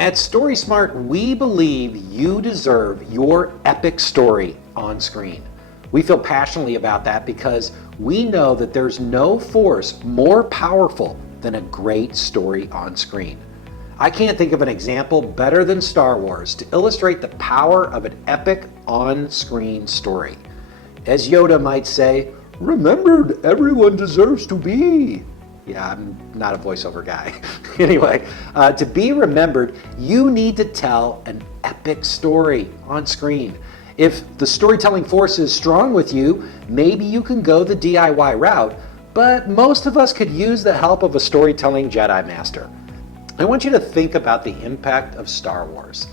At StorySmart, we believe you deserve your epic story on screen. We feel passionately about that because we know that there's no force more powerful than a great story on screen. I can't think of an example better than Star Wars to illustrate the power of an epic on-screen story. As Yoda might say, "Remembered, everyone deserves to be." Yeah, I'm not a voiceover guy. Anyway, to be remembered, you need to tell an epic story on screen. If the storytelling force is strong with you, maybe you can go the DIY route, but most of us could use the help of a storytelling Jedi Master. I want you to think about the impact of Star Wars.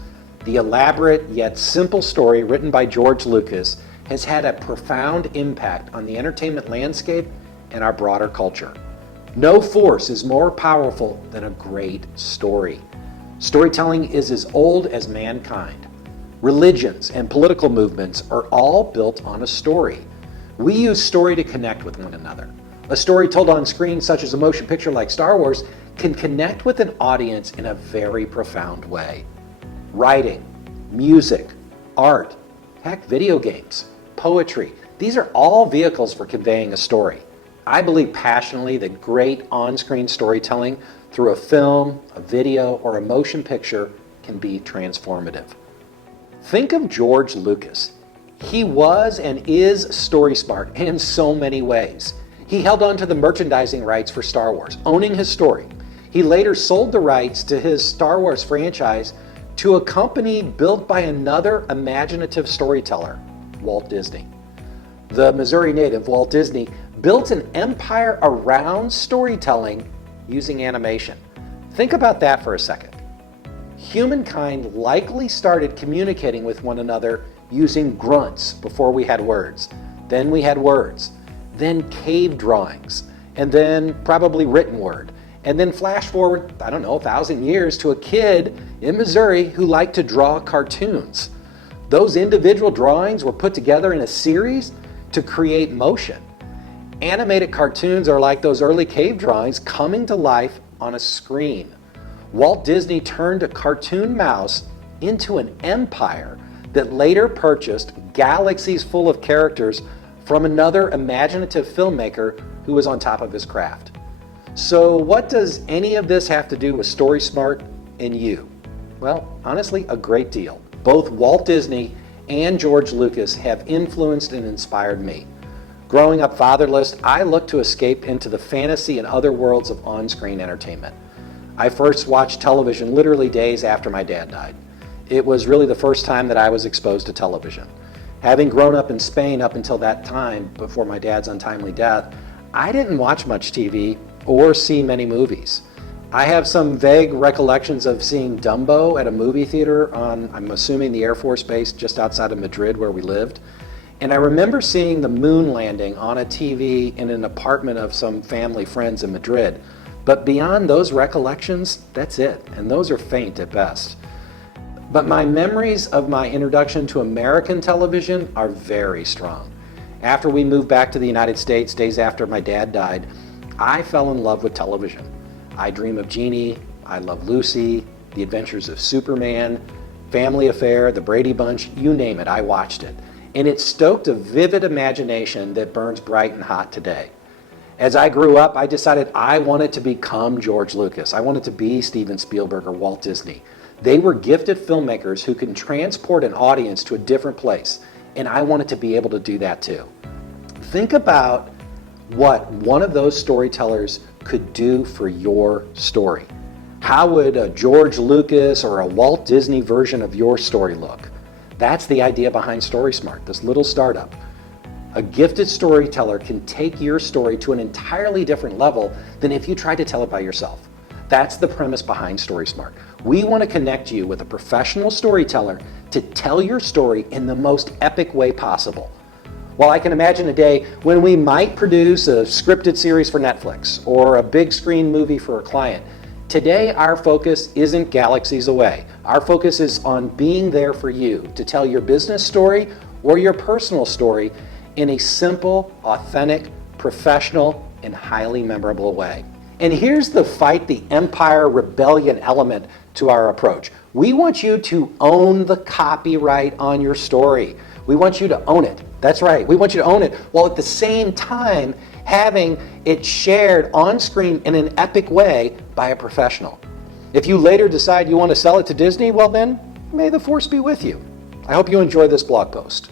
The elaborate yet simple story written by George Lucas has had a profound impact on the entertainment landscape and our broader culture. No force is more powerful than a great story. Storytelling is as old as mankind. Religions and political movements are all built on a story. We use story to connect with one another. A story told on screen, such as a motion picture like Star Wars, can connect with an audience in a very profound way. Writing, music, art, heck, video games, poetry, these are all vehicles for conveying a story. I believe passionately that great on-screen storytelling through a film, a video, or a motion picture can be transformative. Think of George Lucas. He was and is StorySmart in so many ways. He held on to the merchandising rights for Star Wars, owning his story. He later sold the rights to his Star Wars franchise to a company built by another imaginative storyteller, Walt Disney. The Missouri native, Walt Disney, built an empire around storytelling using animation. Think about that for a second. Humankind likely started communicating with one another using grunts before we had words. Then we had words. Then cave drawings. And then probably written word. And then flash forward, 1,000 years to a kid in Missouri who liked to draw cartoons. Those individual drawings were put together in a series to create motion. Animated cartoons are like those early cave drawings coming to life on a screen. Walt Disney turned a cartoon mouse into an empire that later purchased galaxies full of characters from another imaginative filmmaker who was on top of his craft. So what does any of this have to do with StorySmart and you? Well, honestly, a great deal. Both Walt Disney and George Lucas have influenced and inspired me. Growing up fatherless, I looked to escape into the fantasy and other worlds of on-screen entertainment. I first watched television literally days after my dad died. It was really the first time that I was exposed to television. Having grown up in Spain up until that time, before my dad's untimely death, I didn't watch much TV or see many movies. I have some vague recollections of seeing Dumbo at a movie theater on, I'm assuming, the Air Force Base just outside of Madrid where we lived. And I remember seeing the moon landing on a TV in an apartment of some family friends in Madrid. But beyond those recollections, that's it, and those are faint at best. But my memories of my introduction to American television are very strong. After we moved back to the United States, days after my dad died, I fell in love with television. I Dream of Jeannie, I Love Lucy, The Adventures of Superman, Family Affair, The Brady Bunch, you name it, I watched it. And it stoked a vivid imagination that burns bright and hot today. As I grew up, I decided I wanted to become George Lucas. I wanted to be Steven Spielberg or Walt Disney. They were gifted filmmakers who can transport an audience to a different place, and I wanted to be able to do that too. Think about what one of those storytellers could do for your story. How would a George Lucas or a Walt Disney version of your story look? That's the idea behind StorySmart, this little startup. A gifted storyteller can take your story to an entirely different level than if you tried to tell it by yourself. That's the premise behind StorySmart. We want to connect you with a professional storyteller to tell your story in the most epic way possible. While I can imagine a day when we might produce a scripted series for Netflix or a big screen movie for a client, today our focus isn't galaxies away. Our focus is on being there for you to tell your business story or your personal story in a simple, authentic, professional, and highly memorable way. And here's the fight the empire rebellion element to our approach. We want you to own the copyright on your story. We want you to own it. That's right. We want you to own it while at the same time having it shared on screen in an epic way by a professional. If you later decide you want to sell it to Disney, well then, may the force be with you. I hope you enjoy this blog post.